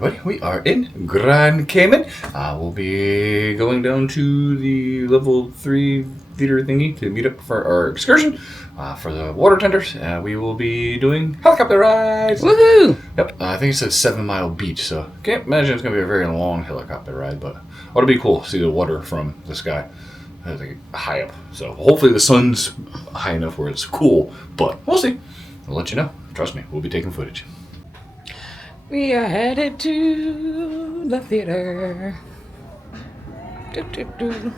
everybody. We are in Grand Cayman. We'll be going down to the level 3 theater thingy to meet up for our excursion. For the water tenders, we will be doing helicopter rides. Woohoo! Yep, I think it's a 7-mile beach, so can't imagine it's going to be a very long helicopter ride, but ought to be cool to see the water from the sky. Like high up. So hopefully the sun's high enough where it's cool, but we'll see. I'll let you know. Trust me, we'll be taking footage. We are headed to the theater. Do, do, do.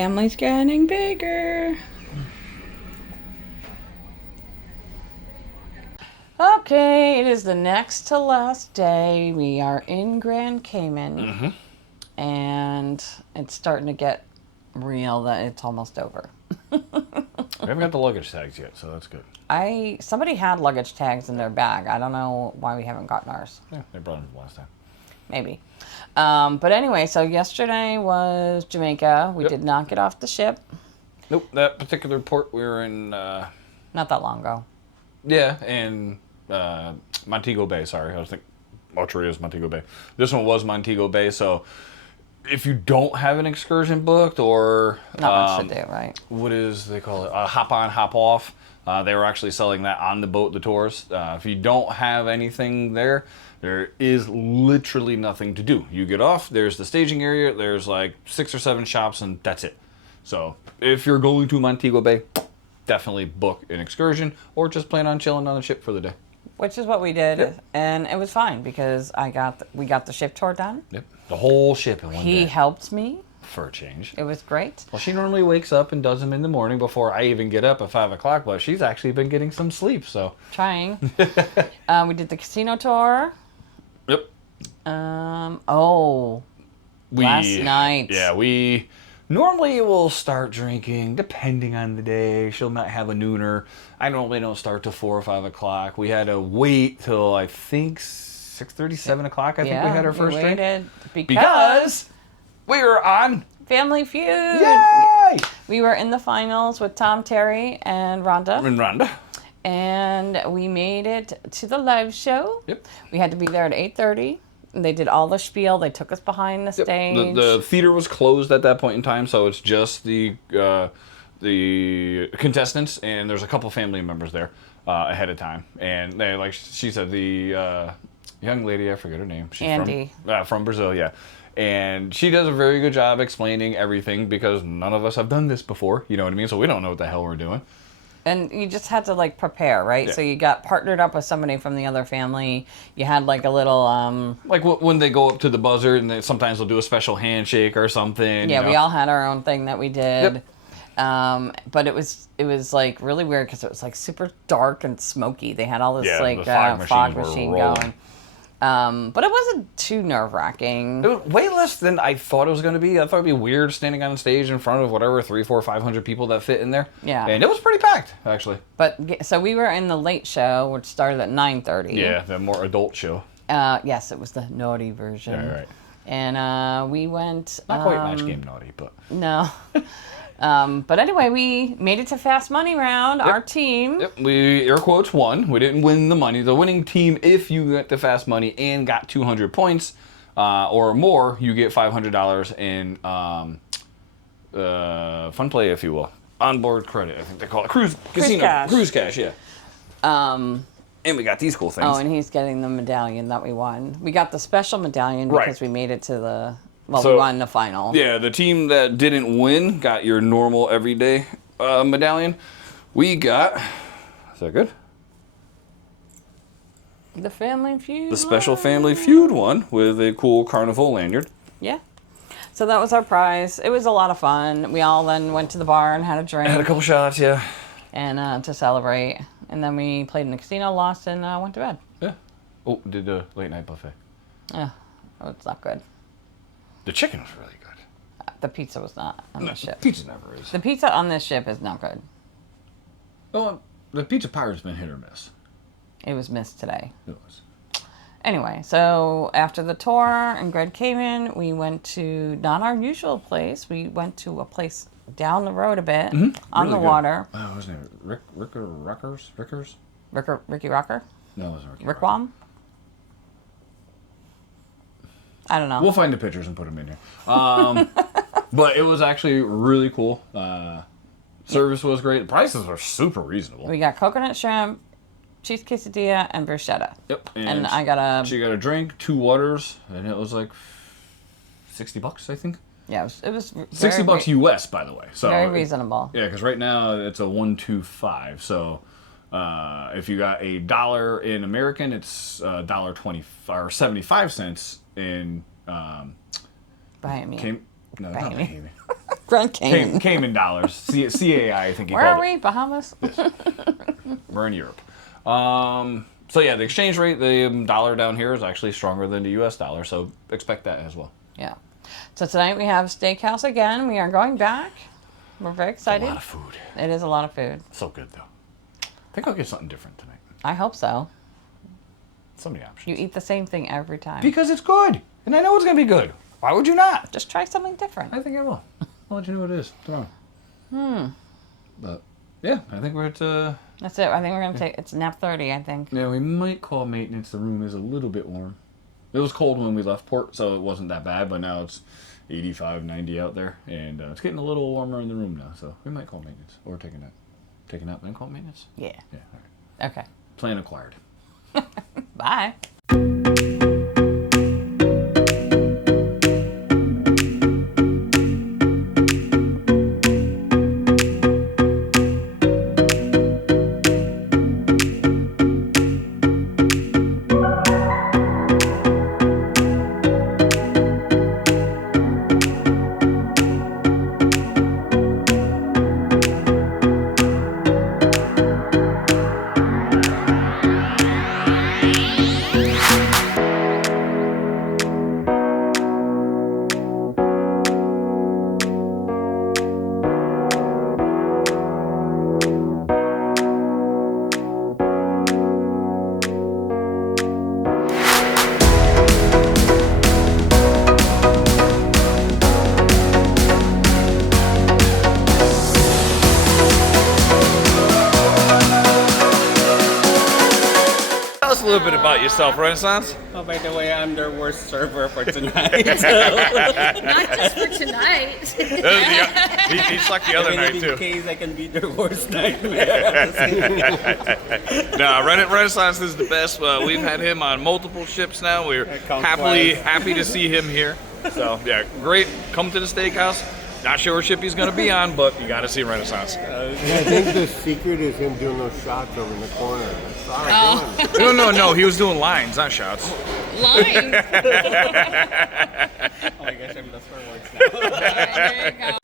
family's getting bigger. Okay, it is the next to last day. We are in Grand Cayman. And it's starting to get real that it's almost over. We haven't got the luggage tags yet, so that's good. Somebody had luggage tags in their bag. I don't know why we haven't gotten ours. Yeah, they brought them last time. Maybe. But anyway, so yesterday was Jamaica. We did not get off the ship. Nope, that particular port we were in... Not that long ago. Yeah, in Montego Bay, sorry. I was thinking Montreal is Montego Bay. This one was Montego Bay, so if you don't have an excursion booked or... Not much to do, right? What is they call it? Hop on, hop off. They were actually selling that on the boat, the tours. If you don't have anything there is literally nothing to do. You get off, there's the staging area, there's like 6 or 7 shops, and that's it. So if you're going to Montego Bay, definitely book an excursion or just plan on chilling on the ship for the day. Which is what we did, and it was fine because we got the ship tour done. Yep, the whole ship in one day. He helped me. For a change. It was great. Well, she normally wakes up and does them in the morning before I even get up at 5 o'clock, but she's actually been getting some sleep, so. Trying. We did the casino tour. Yep. Last night. Yeah, we normally will start drinking, depending on the day. She'll not have a nooner. I normally don't start till 4 or 5 o'clock. We had to wait till, I think, 6:30, 7 o'clock, I think we had our first drink. Because we were on Family Feud. Yay! We were in the finals with Tom, Teri, and Rhonda. And And we made it to the live show. Yep. We had to be there at 8:30. They did all the spiel. They took us behind the stage. The theater was closed at that point in time, so it's just the contestants, and there's a couple family members there ahead of time. And they, like she said, the young lady, I forget her name. She's Andy. From Brazil, yeah. And she does a very good job explaining everything because none of us have done this before. You know what I mean? So we don't know what the hell we're doing. And you just had to, like, prepare, right? Yeah. So you got partnered up with somebody from the other family. You had, like, a little... Like when they go up to the buzzer and sometimes they'll do a special handshake or something. Yeah, you know? We all had our own thing that we did. Yep. But it was like, really weird because it was, like, super dark and smoky. They had all this, the fog machine going. But it wasn't too nerve-wracking. It was way less than I thought it was going to be. I thought it would be weird standing on stage in front of whatever 300, 400, 500 people that fit in there. Yeah. And it was pretty packed, actually. But so we were in the late show, which started at 9:30. Yeah, the more adult show. Yes, it was the naughty version. Yeah, right. And we went... Not quite Match Game naughty, but... No. But anyway, we made it to Fast Money Round, our team. Yep, we, air quotes, won. We didn't win the money. The winning team, if you get the Fast Money and got 200 points or more, you get $500 in fun play, if you will. Onboard credit, I think they call it. Cruise cash, yeah. And we got these cool things. Oh, and he's getting the medallion that we won. We got the special medallion because we made it to the... Well, we won the final. Yeah, the team that didn't win got your normal everyday medallion. We got... Is that good? The Family Feud. The special Family Feud one with a cool Carnival lanyard. Yeah. So that was our prize. It was a lot of fun. We all then went to the bar and had a drink. Had a couple shots, yeah. And to celebrate. And then we played in the casino, lost, and went to bed. Yeah. Oh, did the late night buffet. Yeah. Oh, it's not good. The chicken was really good. The pizza was not on the ship. Pizza never is. The pizza on this ship is not good. Well, the pizza pirate's been hit or miss. It was missed today. It was. Anyway, so after the tour in Grand Cayman, we went to not our usual place. We went to a place down the road a bit on really the good. water. Oh, what was his name? Rickers? Ricky Rocker? No, it wasn't Ricky. Rickwam? I don't know. We'll find the pictures and put them in here. But it was actually really cool. Service was great. The prices were super reasonable. We got coconut shrimp, cheese quesadilla, and bruschetta. Yep. And I got She got a drink, 2 waters, and it was like $60, I think. Yeah, it was $60 US, by the way. So very reasonable. Yeah, because right now it's a 125. So if you got $1 in American, it's $1.20 or 75 cents in. Bahamian. No, not Bahamian. Grand Cayman. Cayman dollars. CAI, I think he Where called are it. we? Bahamas? We're in Europe. So yeah, the exchange rate, the dollar down here is actually stronger than the U.S. dollar, so expect that as well. Yeah. So tonight we have Steakhouse again. We are going back. We're very excited. A lot of food. It is a lot of food. So good, though. I think I'll get something different tonight. I hope so. So many options. You eat the same thing every time. Because it's good. And I know it's going to be good. Why would you not? Just try something different. I think I will. I'll let you know what it is tomorrow. But, yeah, I think we're at... That's it. I think we're going to take... It's nap 30, I think. Yeah, we might call maintenance. The room is a little bit warm. It was cold when we left port, so it wasn't that bad, but now it's 85, 90 out there, and it's getting a little warmer in the room now, so we might call maintenance. Or take a nap. Take a nap, then call maintenance? Yeah. Yeah, all right. Okay. Plan acquired. Bye. Tell us a little bit about yourself, Renaissance. Oh, by the way, I'm their worst server for tonight. Not just for tonight. He sucked the other night, In too. case I can be their worst nightmare. No, Renaissance is the best. We've had him on multiple ships now. We're happy to see him here. So, yeah, great. Come to the Steakhouse. Not sure what ship he's going to be on, but you got to see Renaissance. I think the secret is him doing those shots over in the corner. That's all I'm doing. No. He was doing lines, not shots. Lines. Oh my gosh, I'm lost for words now. There you go.